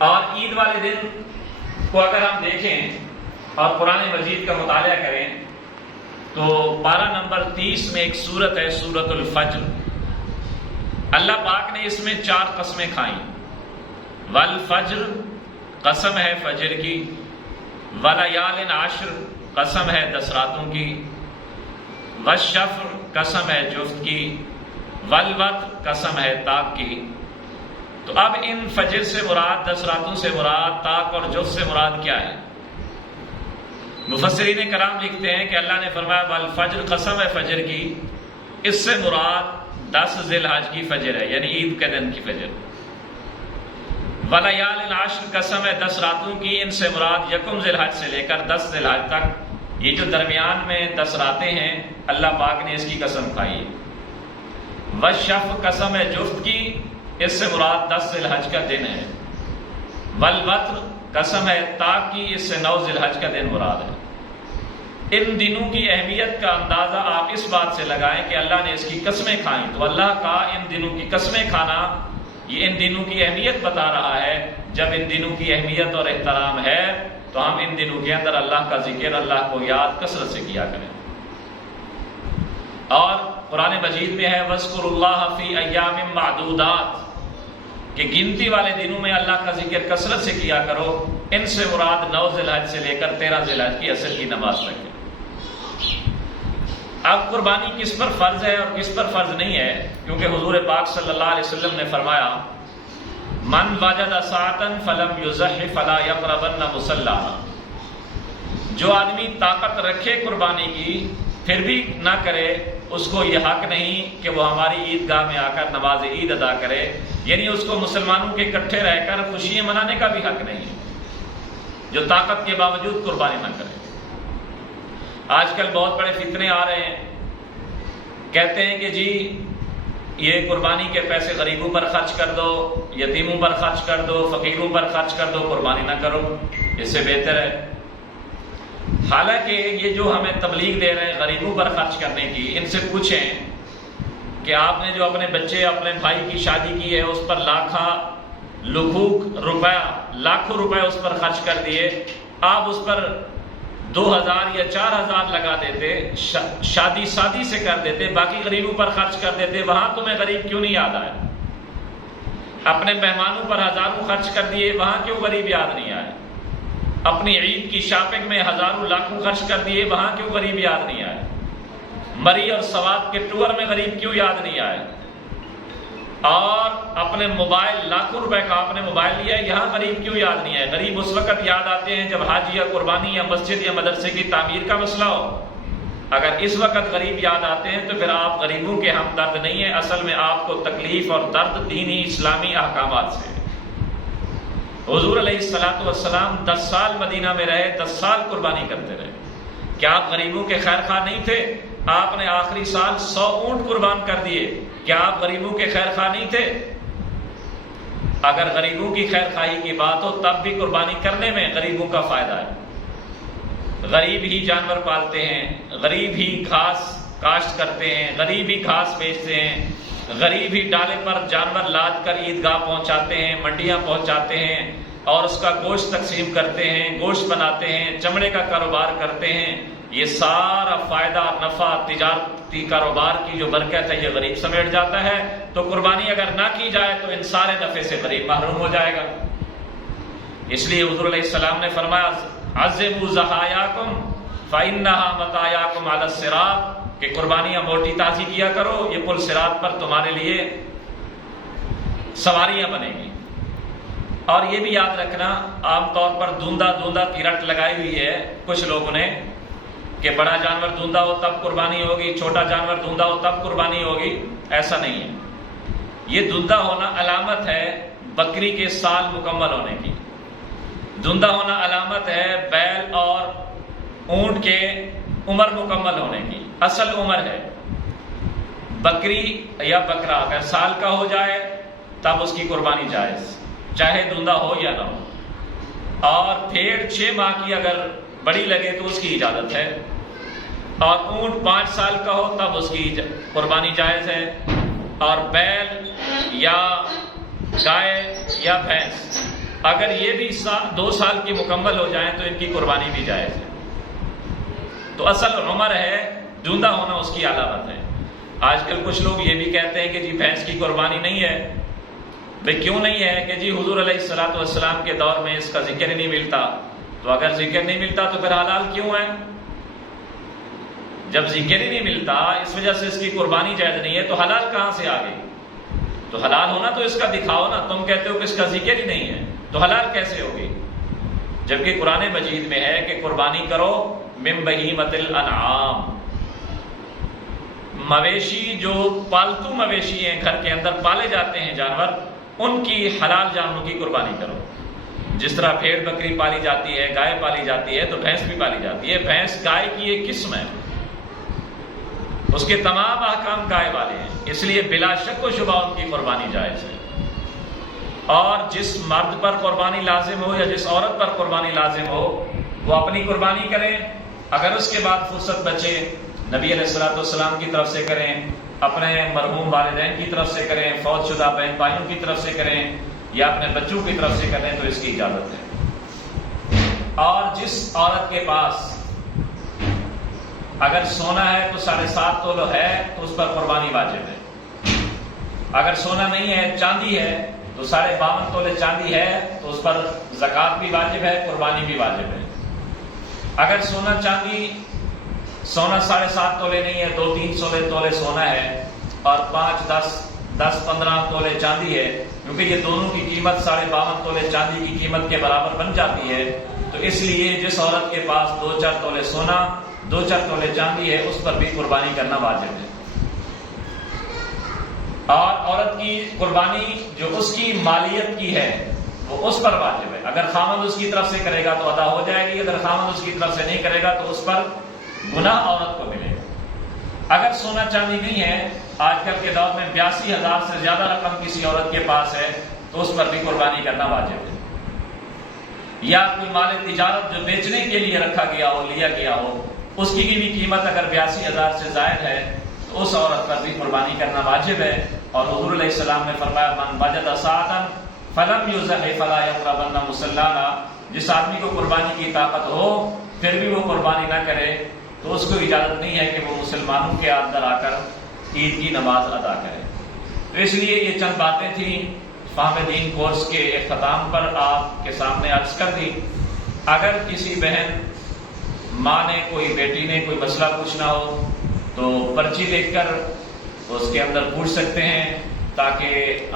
اور عید والے دن کو اگر ہم دیکھیں اور قرآن مجید کا مطالعہ کریں تو پارہ نمبر 30 میں ایک سورت ہے، سورت الفجر۔ اللہ پاک نے اس میں 4 قسمیں کھائیں۔ والفجر قسم ہے فجر کی، ولیال عشر قسم ہے 10 راتوں کی، والشفع قسم ہے جفت کی، والوتر قسم ہے طاق کی۔ تو اب ان فجر سے مراد، 10 راتوں سے مراد، طاق اور جفت سے مراد کیا ہے؟ مفسرین کرام لکھتے ہیں کہ اللہ نے فرمایا والفجر قسم ہے فجر کی، اس سے مراد 10 ذی الحج کی فجر ہے، یعنی عید کے دن کی فجر۔ ولیال عشر قسم ہے 10 راتوں کی، ان سے مراد 1 ذی الحج سے لے کر 10 ذی الحج تک یہ جو درمیان میں 10 راتیں ہیں اللہ پاک نے اس کی قسم کھائی ہے. والشفع قسم ہے جفت کی، اس سے مراد 10 ذی الحج کا دن ہے. والوتر قسم ہے طاق کی، اس سے 9 ذی الحج کا دن مراد ہے. ان دنوں کی اہمیت کا اندازہ آپ اس بات سے لگائیں کہ اللہ نے اس کی قسمیں کھائیں. تو اللہ کا ان دنوں کی قسمیں کھانا یہ ان دنوں کی اہمیت بتا رہا ہے. جب ان دنوں کی اہمیت اور احترام ہے تو ہم ان دنوں کے اندر اللہ کا ذکر، اللہ کو یاد کثرت سے کیا کریں. اور قرآن مجید میں ہے وَاذْكُرُوا اللَّهَ فِي أَيَّامٍ مَّعْدُودَاتٍ کہ گنتی والے دنوں میں اللہ کا ذکر کثرت سے کیا کرو. ان سے مراد 9 ذی الحج سے لے کر 13 ذی الحج کی اصل کی نماز تک ہے. اب قربانی کس پر فرض ہے اور کس پر فرض نہیں ہے؟ کیونکہ حضور پاک صلی اللہ علیہ وسلم نے فرمایا من وجد ساعة فلم يضحِ فلا يقربن مصلانا. جو آدمی طاقت رکھے قربانی کی پھر بھی نہ کرے، اس کو یہ حق نہیں کہ وہ ہماری عیدگاہ میں آ کر نماز عید ادا کرے. یعنی اس کو مسلمانوں کے اکٹھے رہ کر خوشیاں منانے کا بھی حق نہیں ہے جو طاقت کے باوجود قربانی نہ کرے. آج کل بہت بڑے فتنے آ رہے ہیں، کہتے ہیں کہ جی یہ قربانی کے پیسے غریبوں پر خرچ کر دو، یتیموں پر خرچ کر دو، فقیروں پر خرچ کر دو، قربانی نہ کرو، اس سے بہتر ہے. حالانکہ یہ جو ہمیں تبلیغ دے رہے ہیں غریبوں پر خرچ کرنے کی، ان سے پوچھیں کہ آپ نے جو اپنے بچے اپنے بھائی کی شادی کی ہے اس پر لاکھوں روپے اس پر خرچ کر دیے، آپ اس پر 2000 یا 4000 لگا دیتے، شادی سے کر دیتے، باقی غریبوں پر خرچ کر دیتے، وہاں تمہیں غریب کیوں نہیں یاد آئے؟ اپنے مہمانوں پر ہزاروں خرچ کر دیے، وہاں کیوں غریب یاد نہیں آئے؟ اپنی عید کی شاپنگ میں ہزاروں لاکھوں خرچ کر دیے، وہاں کیوں غریب یاد نہیں آئے؟ مری اور سوات کے ٹور میں غریب کیوں یاد نہیں آئے؟ اور اپنے موبائل لاکھوں روپے کا آپ نے موبائل لیا ہے، یہاں غریب کیوں یاد نہیں آئے؟ غریب اس وقت یاد آتے ہیں جب حج یا قربانی یا مسجد یا مدرسے کی تعمیر کا مسئلہ ہو. اگر اس وقت غریب یاد آتے ہیں تو پھر آپ غریبوں کے ہمدرد نہیں ہیں، اصل میں آپ کو تکلیف اور درد دینی اسلامی احکامات سے. حضور علیہ الصلوۃ والسلام 10 سال مدینہ میں رہے، 10 سال قربانی کرتے رہے. کیا آپ غریبوں کے خیر خواہ نہیں تھے؟ آپ نے آخری سال 100 اونٹ قربان کر دیے. کیا آپ غریبوں کے خیر خواہ نہیں تھے؟ اگر غریبوں کی خیر خواہی کی بات ہو تب بھی قربانی کرنے میں غریبوں کا فائدہ ہے. غریب ہی جانور پالتے ہیں، غریب ہی گھاس کاشت کرتے ہیں، غریب ہی گھاس بیچتے ہیں، غریب ہی ڈالے پر جانور لاد کر عیدگاہ پہنچاتے ہیں، منڈیاں پہنچاتے ہیں اور اس کا گوشت تقسیم کرتے ہیں، گوشت بناتے ہیں، چمڑے کا کاروبار کرتے ہیں. یہ سارا فائدہ نفع تجارتی کاروبار کی جو برکت ہے یہ غریب سمیٹ جاتا ہے. تو قربانی اگر نہ کی جائے تو ان سارے نفع سے غریب محروم ہو جائے گا. اس لیے حضور علیہ السلام نے فرمایا عظموا ضحایاکم فإنها مطایاکم علی الصراط کہ قربانیاں موٹی تازی کیا کرو، یہ پل صراط پر تمہارے لیے سواریاں بنے گی. اور یہ بھی یاد رکھنا عام طور پر دھوندا کی رٹ لگائی ہوئی ہے کچھ لوگوں نے کہ بڑا جانور دھوندا ہو تب قربانی ہوگی، چھوٹا جانور دھوندا ہو تب قربانی ہوگی. ایسا نہیں ہے. یہ دھوندا ہونا علامت ہے بکری کے سال مکمل ہونے کی. دھوندا ہونا علامت ہے بیل اور اونٹ کے عمر مکمل ہونے کی. اصل عمر ہے بکری یا بکرا اگر سال کا ہو جائے تب اس کی قربانی جائز، چاہے دھوندا ہو یا نہ ہو. اور بھیڑ 6 ماہ کی اگر بڑی لگے تو اس کی اجازت ہے، اور اونٹ 5 سال کا ہو تب اس کی قربانی جائز ہے. اور بیل یا گائے یا بھینس اگر یہ بھی 2 سال کی مکمل ہو جائیں تو ان کی قربانی بھی جائز ہے. تو اصل عمر ہے، دھوندا ہونا اس کی علامت ہے. آج کل کچھ لوگ یہ بھی کہتے ہیں کہ جی بھینس کی قربانی نہیں ہے. بھئی کیوں نہیں ہے؟ کہ جی حضور علیہ الصلوۃ والسلام کے دور میں اس کا ذکر ہی نہیں ملتا. تو اگر ذکر نہیں ملتا تو پھر حلال کیوں ہے؟ جب ذکر ہی نہیں ملتا اس وجہ سے اس کی قربانی جائز نہیں ہے تو حلال کہاں سے آ گئی؟ تو حلال ہونا تو اس کا دکھاؤ نا. تم کہتے ہو کہ اس کا ذکر ہی نہیں ہے تو حلال کیسے ہوگی؟ جبکہ قرآن مجید میں ہے کہ قربانی کرو من بہیمۃ الانعام. مویشی جو پالتو مویشی ہیں گھر کے اندر پالے جاتے ہیں جانور، ان کی حلال جانوروں کی قربانی کرو. جس طرح بھیڑ بکری پالی جاتی ہے، گائے پالی جاتی ہے، تو بھینس بھی پالی جاتی ہے۔ بھینس گائے کی ایک قسم ہے، اس کے تمام احکام گائے والے ہیں، اس لیے بلا شک و شبہ ان کی قربانی جائز ہے۔ اور جس مرد پر قربانی لازم ہو یا جس عورت پر قربانی لازم ہو، وہ اپنی قربانی کریں، اگر اس کے بعد فرصت بچے نبی علیہ الصلوۃ والسلام کی طرف سے کریں، اپنے مرحوم والدین کی طرف سے کریں، فوت شدہ بہن بھائیوں کی طرف سے کریں، یا اپنے بچوں کی طرف سے کریں تو اس کی اجازت ہے۔ اور جس عورت کے پاس اگر سونا ہے تو 7.5 تولہ ہے تو اس پر قربانی واجب ہے، اگر سونا نہیں ہے، چاندی ہے تو 52.5 تولے چاندی ہے تو اس پر زکوٰۃ بھی واجب ہے، قربانی بھی واجب ہے۔ اگر سونا 7.5 تولے نہیں ہے، 2-3 تولے سونا ہے اور 5-10-15 تولے چاندی ہے، کیونکہ یہ دونوں کی قیمت 52.5 تولے چاندی کی قیمت کے برابر بن جاتی ہے، تو اس لیے جس عورت کے پاس 2-4 تولے سونا، 2-4 تولے چاندی ہے، اس پر بھی قربانی کرنا واجب ہے۔ اور عورت کی قربانی جو اس کی مالیت کی ہے وہ اس پر واجب ہے، اگر خامند اس کی طرف سے کرے گا تو ادا ہو جائے گی، اگر خامند اس کی طرف سے نہیں کرے گا تو اس پر گناہ عورت کو ملے گا۔ اگر سونا چاندی نہیں ہے، آج کل کے دور میں 82,000 سے زیادہ رقم کسی عورت کے پاس ہے تو اس پر بھی قربانی کرنا واجب ہے۔ یا کوئی مال تجارت جو بیچنے کے لیے رکھا گیا ہو، لیا گیا ہو، اس کی بھی قیمت اگر 82,000 سے زائد ہے تو اس عورت پر بھی قربانی کرنا واجب ہے۔ اور حضور علیہ السلام نے فرمایا من وجد ساعتا فلم یضحی فلا یقربن مصلانا، جس آدمی کو قربانی کی طاقت ہو پھر بھی وہ قربانی نہ کرے تو اس کو اجازت نہیں ہے کہ وہ مسلمانوں کے اندر آ کر عید کی نماز ادا کرے۔ تو اس لیے یہ چند باتیں تھیں فہم دین کورس کے اختتام پر آپ کے سامنے عرض کر دی۔ اگر کسی بہن ماں نے، کوئی بیٹی نے کوئی مسئلہ پوچھنا ہو تو پرچی دیکھ کر اس کے اندر پوچھ سکتے ہیں، تاکہ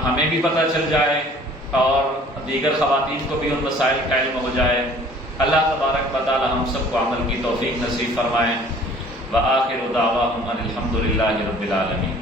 ہمیں بھی پتہ چل جائے اور دیگر خواتین کو بھی ان مسائل کا علم ہو جائے۔ اللہ تبارک و تعالی ہم سب کو عمل کی توفیق نصیب فرمائے۔ وآخر دعواہم ان الحمد للہ رب العالمین۔